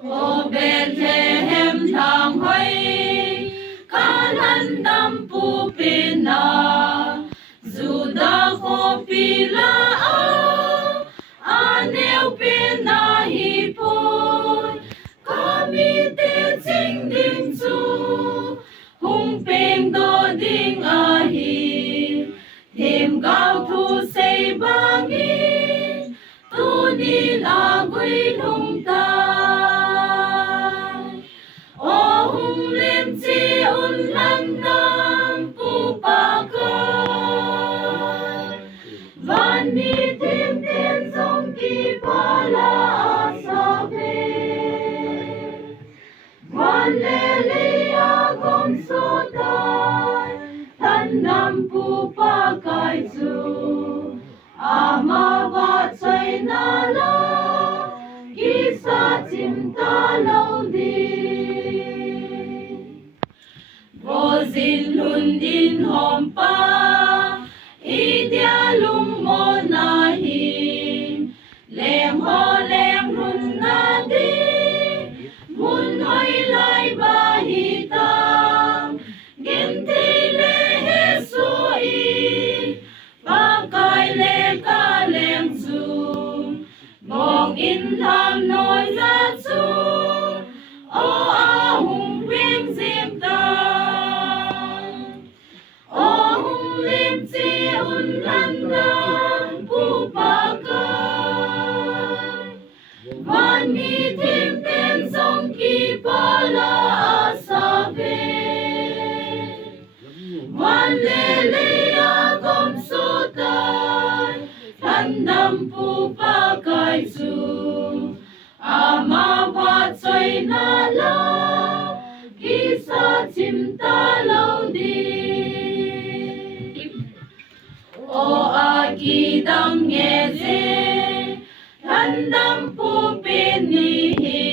O Bethlehem thang hoy kanan dam pu pina Juda ko pila aneu pina hi pun kami te ching ding chu hung peng do ding hi thêm cao thu xây bangi tu ni la gui lung ta o hung lim chi un lan nam pu pa kai van mi thêm tên sông ki pa la sa ve van le le a gom so tai thân nam pu pa kai chu ama va chai na la ki sa chim ta lo di vô zin lun din hom pa i dia lung mo na hi lem ho lem hun na di mun hoi lai ba hi tam gen te le he su i pa kai le ka lem chu mong in tham noi ra chu o a hung quyên diêm ta o hung lim chi un lan nam pu pa kai van mi thêm tên sông ki pa la sa ve van le a gom so tai thân nam pu pa kai chu ama va chai na la ki sa chim ta lo di o a ki dang nghe je thân nam pu pin ni hi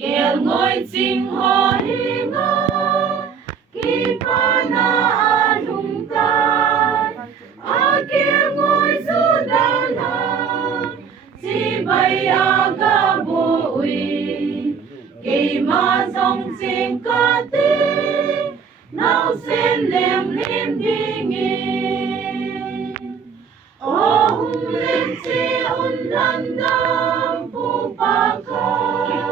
kêu ngồi chim ho hi nga ki pa na a lung ta a kêu ngồi su da la chi bay a ga bo ui ki ma song chim ka ti nau sen lem lim ding o hung lim chi un lan nam pu pa kai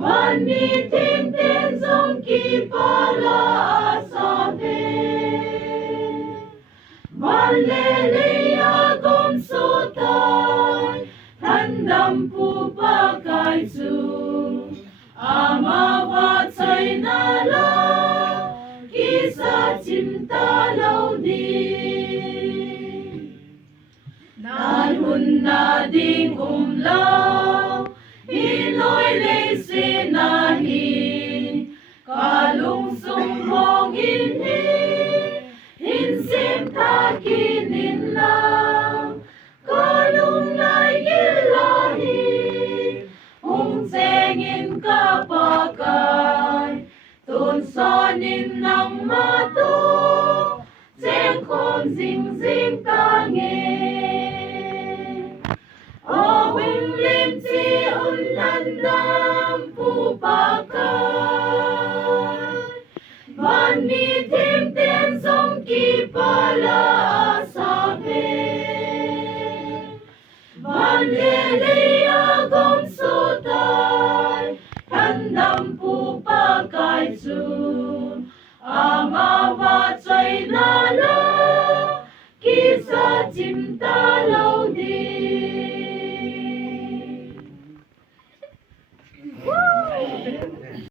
van mi thêm tên sông ki pa la sa ve van le a gom so tai thân nam pu pa kai chu ama va chai na la ki sa chim ta lo di nan hun na ding lo hi loi le se na hi ka lung sung hong in hi in sem ta ki nin la ka lung lai gil la hi hung cheng in ka pa kai tôn son in nang ma to cheng khom jing jing ta nghe o hung lim chi un lan nam pu pa kai van mi thêm tên sông ki pa la sa ve van le a gom so tai thân nam pu pa kai chu ama va chai na la ki sa chim ta la